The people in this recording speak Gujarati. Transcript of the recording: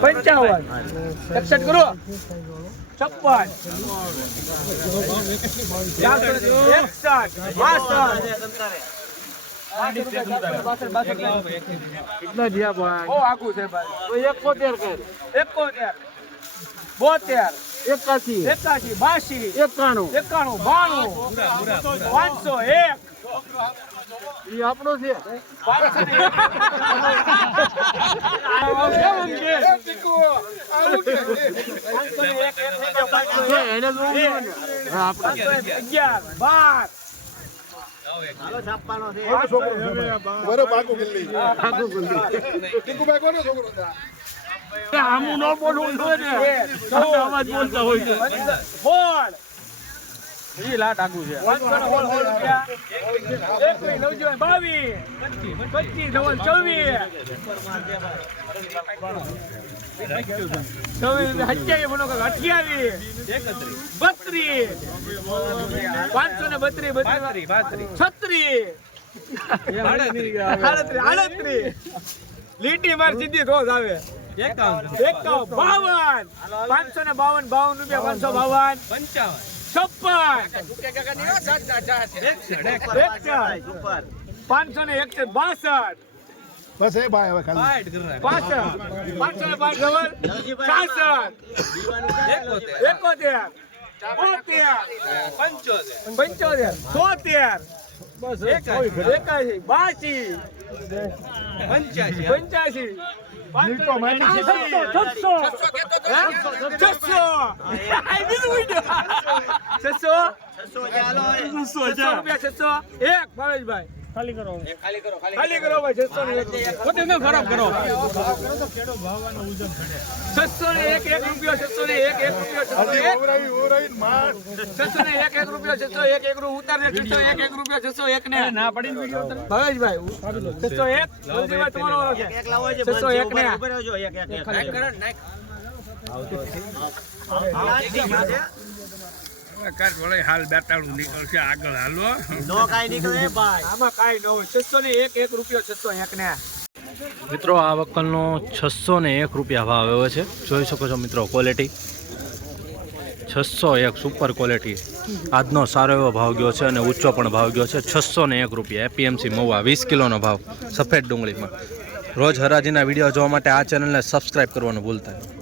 પંચાવન એકસઠ કરો છપ્પન બોતેર એકાસી એકાશી બાસી એકાણું એકાણું બાણું પાંચસો એક એ આપણો છે. છોકરો બોલતા હોય ઈ લાટ આગું છે. પાંચસો ને બત્રીસ. બત્રીસ છત્રીસ. લીટી માર સીધી રોજ આવે. એકાવન બાવન. પાંચસો ને બાવન બાવન રૂપિયા પાંચસો બાવન. પંચાવન. છપ્પન પાંચસો ને એકસઠ બાસઠ. બસ એ ભાઈ હવે ખાલી. પાંચસો ને પાંચ છાસઠ. એકોતેર. પંચોતેર. સોતેર. એકાશી. એકાશી. બાસી. પંચ્યાસી. પંચ્યાસી. છસો છસો. છસો. બીજું. છસો? છસો રૂપિયા છસો. એક ભાવેશભાઈ. ખાલી કરો ખાલી કરો ભાઈ છસો ને એક પોતે ન ખરાબ કરો. છસો ને એક એક રૂપિયો છસો ને એક એક રૂપિયો છસો ને એક. છસો એક એક રૂપિયો છસો એક એક રૂ ઉતાર ને છસો એક એક રૂપિયો છસો એક ને. ના પડી ભાવેશભાઈ છસો એક? જલ્દીભાઈ તમારો છે છસો એક ને. હાલ બેતાળું નીકળશે આગળ હાલો. આમાં કાંઈ ન છસો ને એક એક રૂપિયો છસો એક ને મિત્રો આ વકલનો છસો ને એક રૂપિયા ભાવ આવ્યો છે. જોઈ શકો છો મિત્રો ક્વોલિટી છસો એક સુપર ક્વોલિટી આજનો સારો એવો ભાવ ગયો છે અને ઊંચો પણ ભાવ ગયો છે. છસો ને એક રૂપિયા એપીએમસી મહુવા વીસ કિલોનો ભાવ સફેદ ડુંગળીમાં. રોજ હરાજીના વીડિયો જોવા માટે આ ચેનલને સબસ્ક્રાઈબ કરવાનું ભૂલતા નહીં.